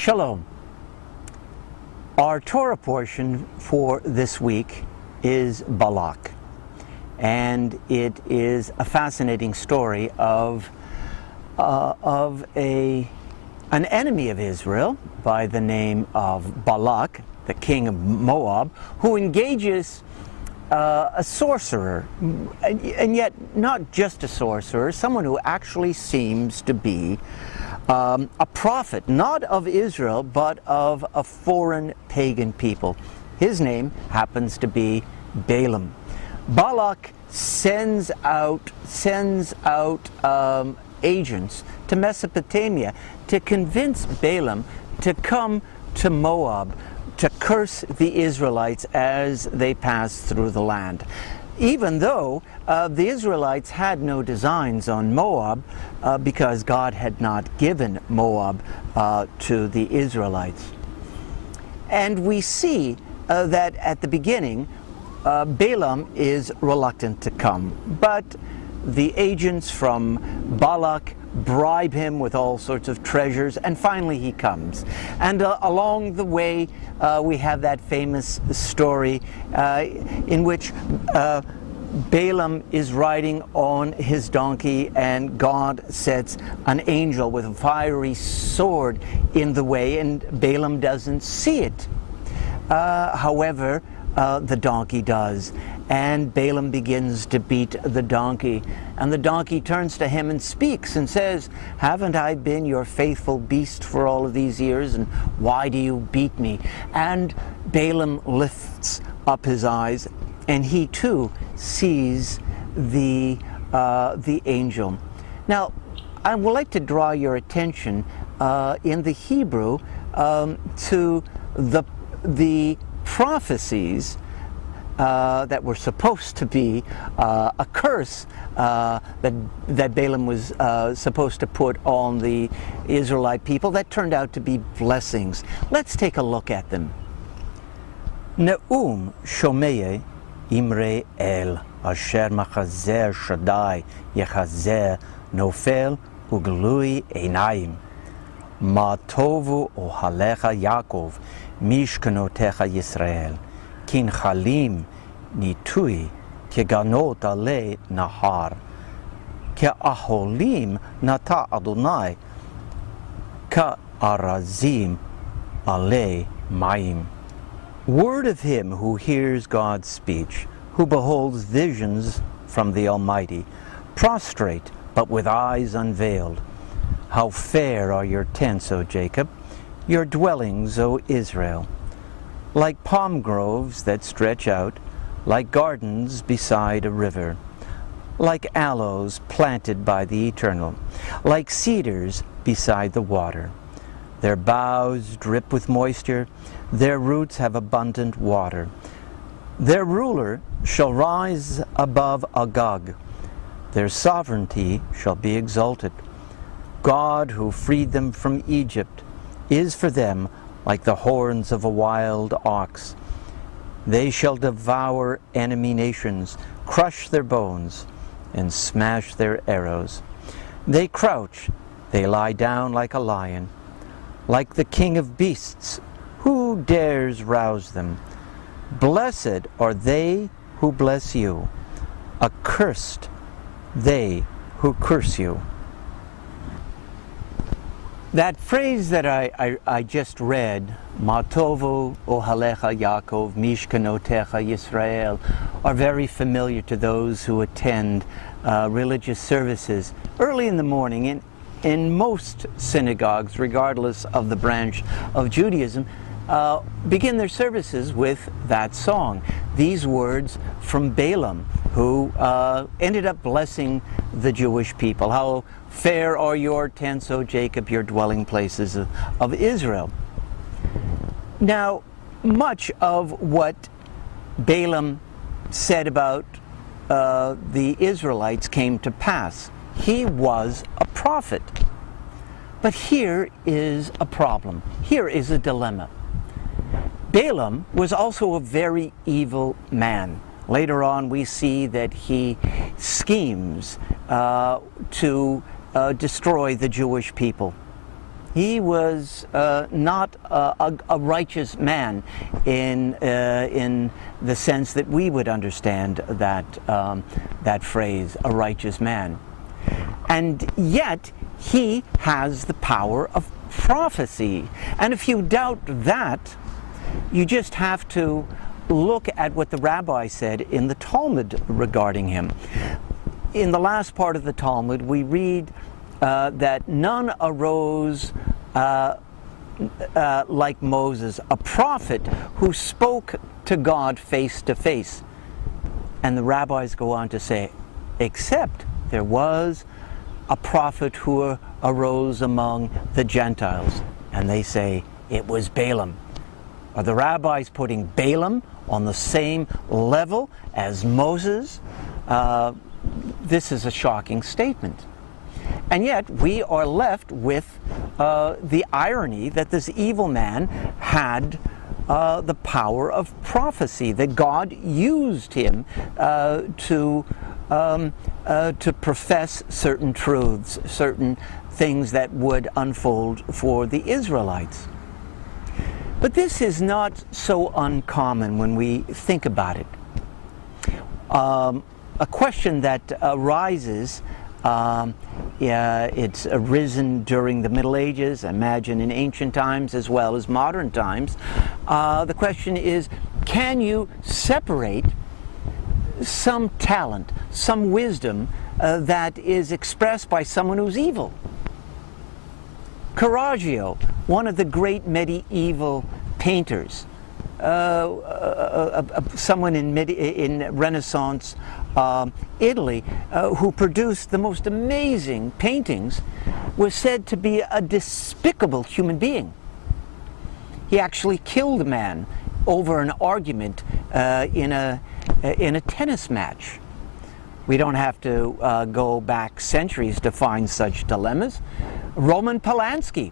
Shalom. Our Torah portion for this week is Balak, and it is a fascinating story of an enemy of Israel by the name of Balak, the king of Moab, who engages a sorcerer, and yet not just a sorcerer, someone who actually seems to be a prophet, not of Israel, but of a foreign pagan people. His name happens to be Balaam. Balak sends out agents to Mesopotamia to convince Balaam to come to Moab to curse the Israelites as they pass through the land. Even though the Israelites had no designs on Moab because God had not given Moab to the Israelites. And we see that at the beginning, Balaam is reluctant to come, but the agents from Balak bribe him with all sorts of treasures, and finally he comes. And along the way, we have that famous story in which Balaam is riding on his donkey, and God sets an angel with a fiery sword in the way, and Balaam doesn't see it. However, the donkey does, and Balaam begins to beat the donkey, and the donkey turns to him and speaks and says, "Haven't I been your faithful beast for all of these years, and why do you beat me?" And Balaam lifts up his eyes, and he too sees the angel. Now, I would like to draw your attention in the Hebrew to the prophecies that were supposed to be a curse that Balaam was supposed to put on the Israelite people that turned out to be blessings. Let's take a look at them. Ne'um shomei imre el asher machazer shaddai yechazer nofel uglui einayim ma tovu ohalecha Yaakov mishkanotecha Yisrael kin chalim nitui keganot ale nahar keaholim nata Adonai ka'arazim ale mayim. Word of him who hears God's speech, who beholds visions from the Almighty, prostrate but with eyes unveiled. How fair are your tents, O Jacob, your dwellings, O Israel. Like palm groves that stretch out, like gardens beside a river, like aloes planted by the Eternal, like cedars beside the water. Their boughs drip with moisture, their roots have abundant water. Their ruler shall rise above Agag, their sovereignty shall be exalted. God, who freed them from Egypt, is for them like the horns of a wild ox. They shall devour enemy nations, crush their bones, and smash their arrows. They crouch, they lie down like a lion, like the king of beasts. Who dares rouse them? Blessed are they who bless you. Accursed they who curse you. That phrase that I just read, Matovu ohalecha Yaakov, mishkanotecha Yisrael, are very familiar to those who attend religious services early in the morning. In most synagogues, regardless of the branch of Judaism, begin their services with that song. These words from Balaam, who ended up blessing the Jewish people. How fair are your tents, O Jacob, your dwelling places of Israel. Now, much of what Balaam said about the Israelites came to pass. He was a prophet. But here is a problem. Here is a dilemma. Balaam was also a very evil man. Later on, we see that he schemes to destroy the Jewish people. He was not a righteous man in the sense that we would understand that phrase, a righteous man. And yet, he has the power of prophecy. And if you doubt that, you just have to look at what the rabbi said in the Talmud regarding him. In the last part of the Talmud, we read that none arose like Moses, a prophet who spoke to God face to face. And the rabbis go on to say, except there was a prophet who arose among the Gentiles. And they say, it was Balaam. Are the rabbis putting Balaam on the same level as Moses? This is a shocking statement. And yet we are left with the irony that this evil man had the power of prophecy, that God used him to profess certain truths, certain things that would unfold for the Israelites. But this is not so uncommon when we think about it. A question that arises, it's arisen during the Middle Ages, imagine in ancient times as well as modern times. The question is, can you separate some talent, some wisdom that is expressed by someone who's evil? Caravaggio, one of the great medieval painters, someone in Renaissance Italy, who produced the most amazing paintings, was said to be a despicable human being. He actually killed a man over an argument in a tennis match. We don't have to go back centuries to find such dilemmas. Roman Polanski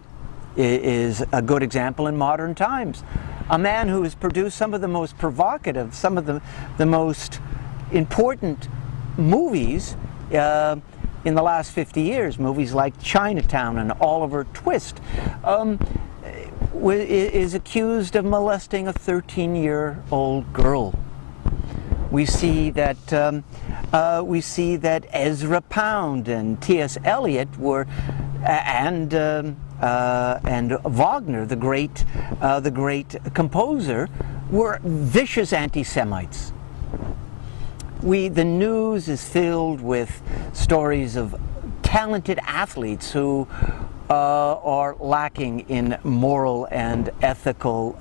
is a good example in modern times. A man who has produced some of the most provocative, some of the most important movies in the last 50 years, movies like Chinatown and Oliver Twist, is accused of molesting a 13-year-old girl. We see that Ezra Pound and T.S. Eliot were, and Wagner, the great composer, were vicious anti-Semites. The news is filled with stories of talented athletes who are lacking in moral and ethical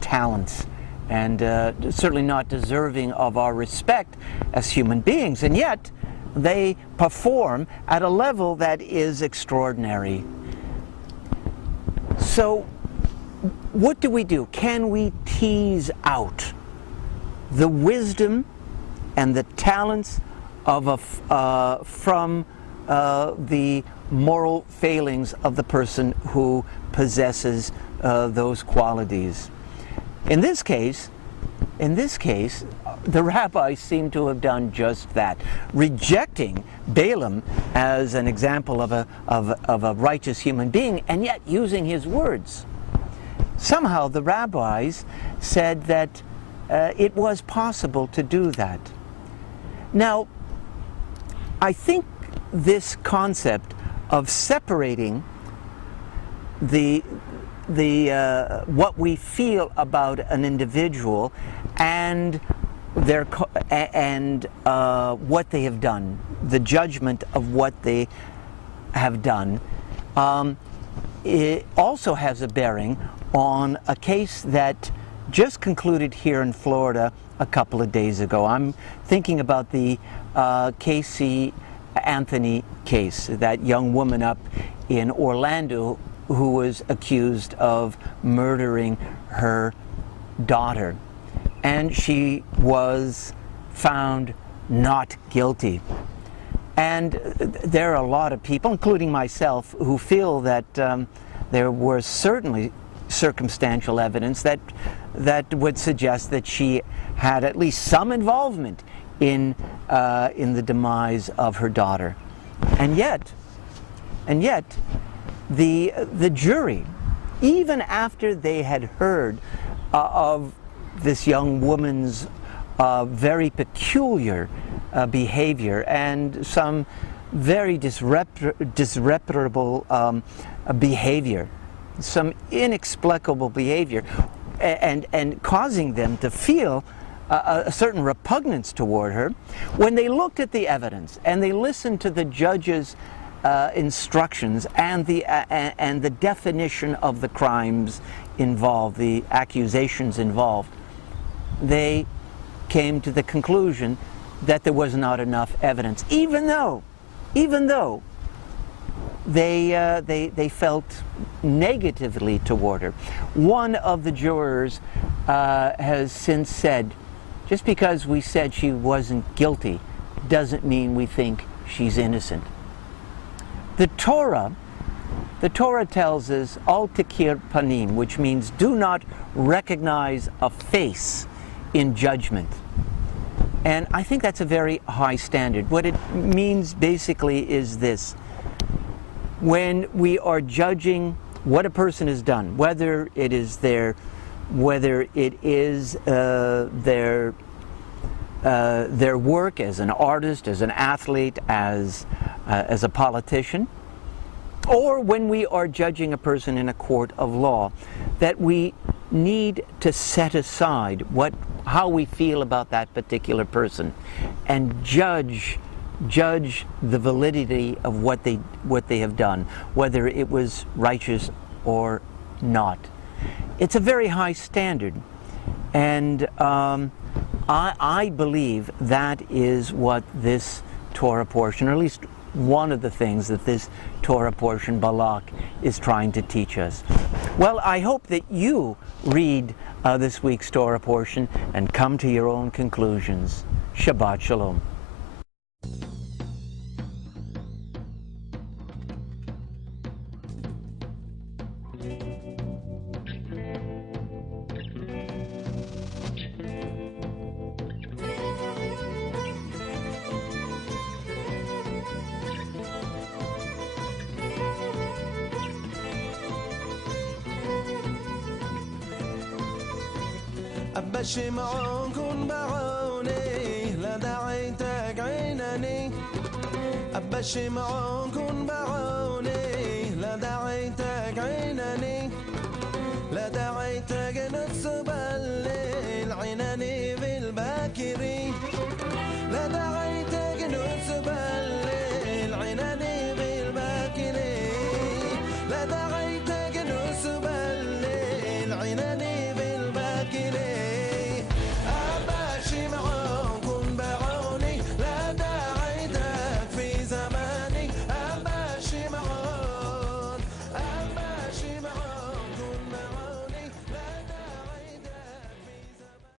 talents, and certainly not deserving of our respect as human beings. And yet, they perform at a level that is extraordinary. So, what do we do? Can we tease out the wisdom and the talents of from the moral failings of the person who possesses those qualities? In this case, the rabbis seem to have done just that, rejecting Balaam as an example of a righteous human being, and yet using his words. Somehow the rabbis said that it was possible to do that. Now, I think this concept of separating what we feel about an individual and what they have done, the judgment of what they have done, it also has a bearing on a case that just concluded here in Florida a couple of days ago. I'm thinking about the Casey Anthony case, that young woman up in Orlando who was accused of murdering her daughter. And she was found not guilty. And there are a lot of people, including myself, who feel that there was certainly circumstantial evidence that would suggest that she had at least some involvement in the demise of her daughter. And yet, the jury, even after they had heard of this young woman's very peculiar behavior and some very disreputable behavior, some inexplicable behavior, and causing them to feel a certain repugnance toward her, when they looked at the evidence and they listened to the judge's instructions and the definition of the crimes involved, the accusations involved, they came to the conclusion that there was not enough evidence, even though they felt negatively toward her. One of the jurors has since said, just because we said she wasn't guilty doesn't mean we think she's innocent. The Torah tells us al tikir panim, which means do not recognize a face in judgment. And I think that's a very high standard. What it means basically is this: when we are judging what a person has done, whether it is their work as an artist, as an athlete, as a politician, or when we are judging a person in a court of law, that we need to set aside how we feel about that particular person and judge the validity of what they have done, whether it was righteous or not. It's a very high standard, and I believe that is what this Torah portion, or at least one of the things that this Torah portion, Balak, is trying to teach us. Well, I hope that you read this week's Torah portion and come to your own conclusions. Shabbat Shalom. أبا الشمعون كن بعوني لا دعيتك عينني أبا الشمعون كن بعوني لا دعيتك عينني لا دعيتك نصب الليل عينني بالباكري لا دعيتك نصب الليل عينني بالباكري لا دعيتك